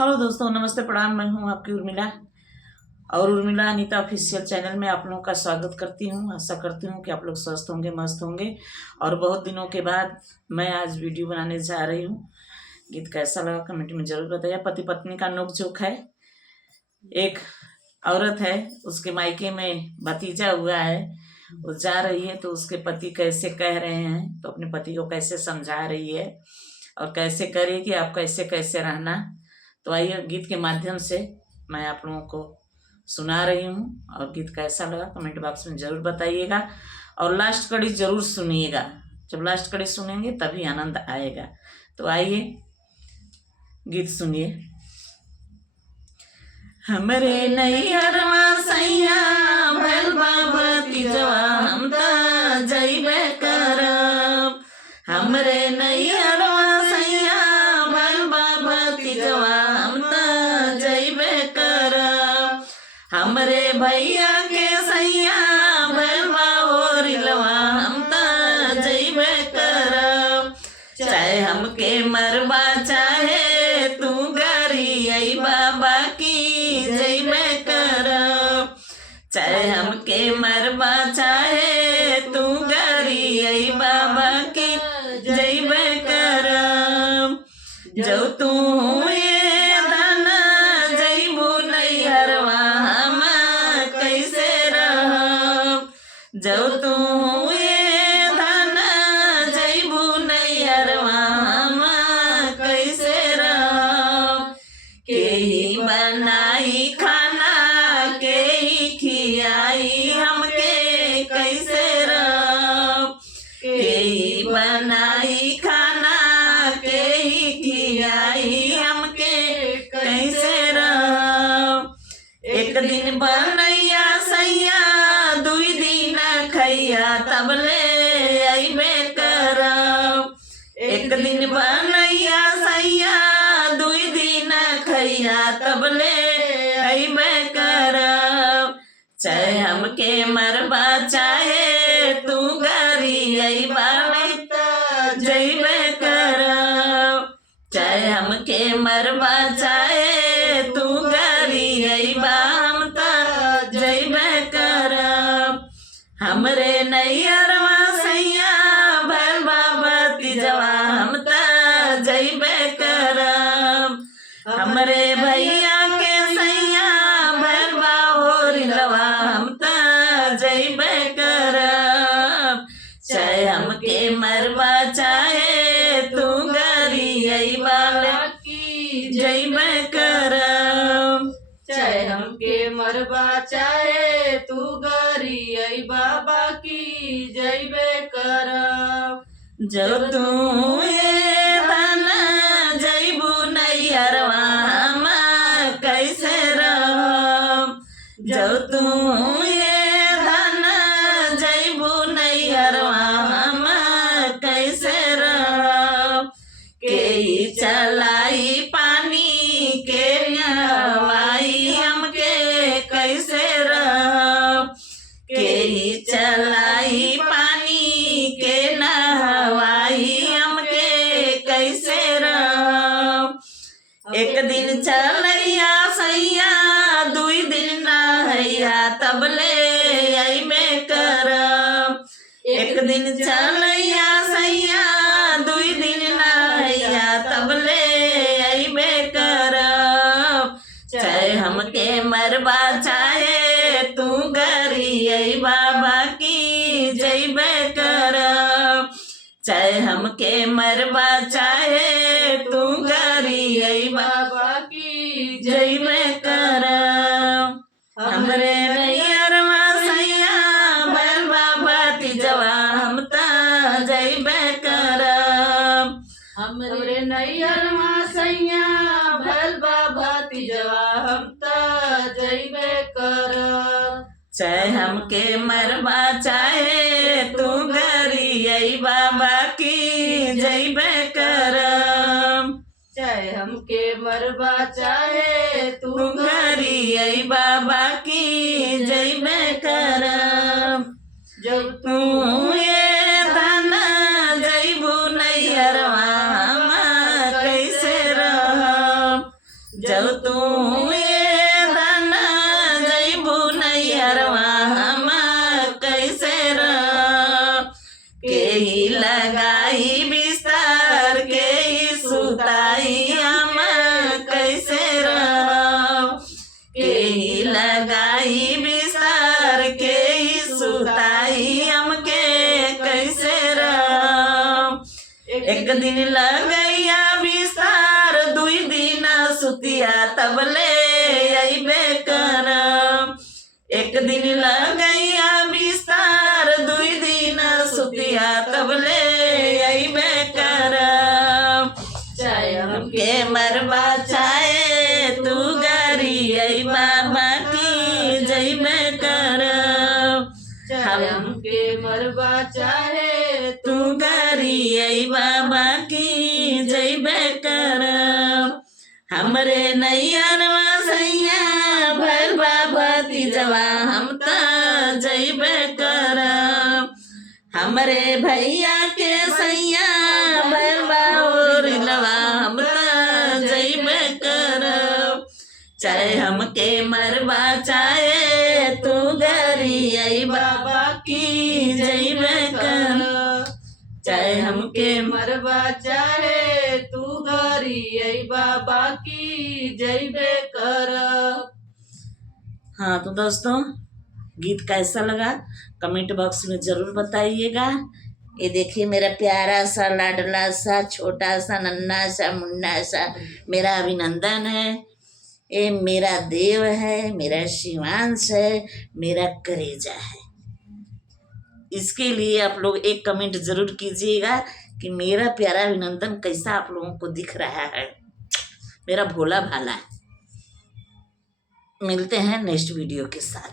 Hello दोस्तों, नमस्ते, प्रणाम। मैं हूं आपकी उर्मिला और उर्मिला अनीता ऑफिशियल चैनल में आप लोगों का स्वागत करती हूं। आशा करती हूं कि आप लोग स्वस्थ होंगे, मस्त होंगे। और बहुत दिनों के बाद मैं आज वीडियो बनाने जा रही हूं। गीत कैसा लगा कमेंट में जरूर बताइए। पति पत्नी का नोक-झोंक है। एक औरत है, उसके मायके में भतीजा हुआ है, वो जा रही है तो उसके पति कैसे कह रहे हैं, तो अपने पति को कैसे समझा रही है और कैसे करे कि आप कैसे कैसे रहना। तो आइए गीत के माध्यम से मैं आप लोगों को सुना रही हूँ और गीत कैसा लगा कमेंट बॉक्स में ज़रूर बताइएगा और लास्ट कड़ी ज़रूर सुनिएगा। जब लास्ट कड़ी सुनेंगे तभी आनंद आएगा। तो आइए गीत सुनिए। हमरे नैहरवा सैया भइल बा भतीजवा, हम त जइबे करब। हमरे नैहरवा सैया भइल बा भतीजवा, हम त जइबे करब। हमरे भैया के सैया भइल बा होरिलवा, हम त जइबे करब। चाहे हमके मरबा चाहे तू गरी अइबा, बाकी जइबे करब। चाहे हमके मरबा चाहे तू गरी अइबा, बाकी जइबे करब। जो तू ये धन जइबू नैहरवा, हम कैसे रहब। जो तू ये धन जइबू नैहरवा, हम कैसे रहब। के ही बनाई खाना, के ही खियाई, हमके कैसे रहब। के ही बनाई खाना, के ही खियाई, हमके कैसे रहब। एक दिन बनैया सैया, दुई दिन खैया, तबले अइबे करब। एक दिन बनैया सैया, दुई दिन खैया, तबले अइबे करब। चाहे हमके मरबा चाहे तू गरी अइबा, जइबे करब। चाहे हमके मरबा चाहे तू गरी अइबा, हम त जइबे करब। हमरे नैहरवा सैया भइल बा भतीजवा, हम त जइबे करब। हमरे भैया के सैया भइल बा होरिलवा, हम त जइबे करब। चाहे हमके मरबा चाहे तू गरी अइबा, जइबे करब। चाहे हमके मरबा चाहे तू गरी अइबा, बाकी जइबे करब। जब तू ये धन जइबू नैहरवा, हम कैसे रहब। जब तू ये धन जइबू नैहरवा, हम कैसे रहब। के ही चलाई पानी, के हवाई, हमके कैसे रहब। के ही चलाई पानी, के नहवाई, हमके कैसे रहब। एक दिन चलैया सैया, दुई दिन नहैया, तबले अइबे करब। एक दिन चलैया सैया, दुई दिन नहैया, तबले अइबे करब। चाहे हमके मरबा चाहे तू गरी अइबा, बाकी जइबे करब। चाहे हमके मरबा चाहे तू गरी अइबा, बाकी जइबे करब। हमरे नैहरवा सैया भइल बा भतीजवा, हम त जइबे करब। हमरे नैहरवा सैया भइल बा भतीजवा, हम त जइबे करब। चाहे हमके मरबा चाहे तू गरी अइबा, बाकी जइबे करब। चाहे हमके मरबा चाहे तू तू गरी अइबा, बाकी जइबे करब। जब तू ये धन जइबू नैहरवा, हम कैसे रहब। जब तू ये धन जइबू नैहरवा हम कैसे रह के ही लगाई बिस्तर के ही सुताई हम कैसे रह के ही लगाई बिस्तर के ही सुताई हमके कैसे रह एक दिन लगैया बिस्तर दुई दिन सुतिया तबले अइबे कर एक दिन लगैया बिस्तर दुई दिन सुतिया तबले अइबे कर चाहे हमके मरबा चाहे तू गारी अइबा बाकी जइबे कर हमके मरबा चाहे तू गारी अइबा बाकी जइबे कर हमरे नैयरवा सैया भर बाबा तीजवा हम त जइबे कर हमरे भैया के सैया भर बाबा हम त जइबे कर चाहे हमके मरबा चाहे तू गारी अइबा बाकी जइबे कर चाहे हमके मरबा चाहे तू घरी अइबा बाकी जइबे कर। हाँ तो दोस्तों, गीत कैसा लगा कमेंट बॉक्स में ज़रूर बताइएगा। ये देखिए मेरा प्यारा सा लाडला सा छोटा सा नन्हा सा मुन्ना सा मेरा अभिनंदन है। ये मेरा देव है, मेरा शिवांश है, मेरा करेजा है। इसके लिए आप लोग एक कमेंट ज़रूर कीजिएगा कि मेरा प्यारा अभिनंदन कैसा आप लोगों को दिख रहा है। मेरा भोला भाला। मिलते हैं नेक्स्ट वीडियो के साथ।